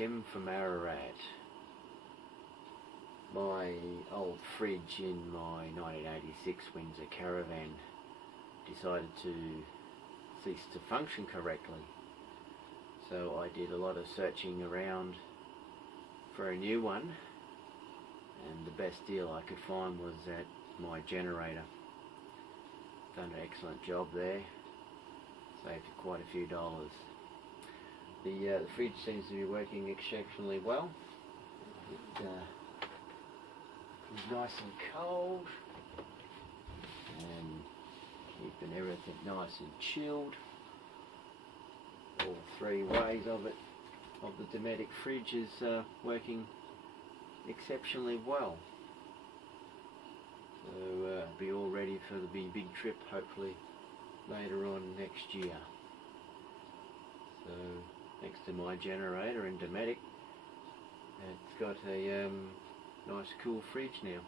Tim from Ararat. My old fridge in my 1986 Windsor caravan decided to cease to function correctly, so I did a lot of searching around for a new one, and the best deal I could find was at my generator. Done an excellent job there, saved quite a few dollars. The fridge seems to be working exceptionally well. It is nice and cold and keeping everything nice and chilled. All three ways of the Dometic fridge is working exceptionally well. So be all ready for the big trip hopefully later on next year. So next to my generator in Dometic, it's got a nice cool fridge now.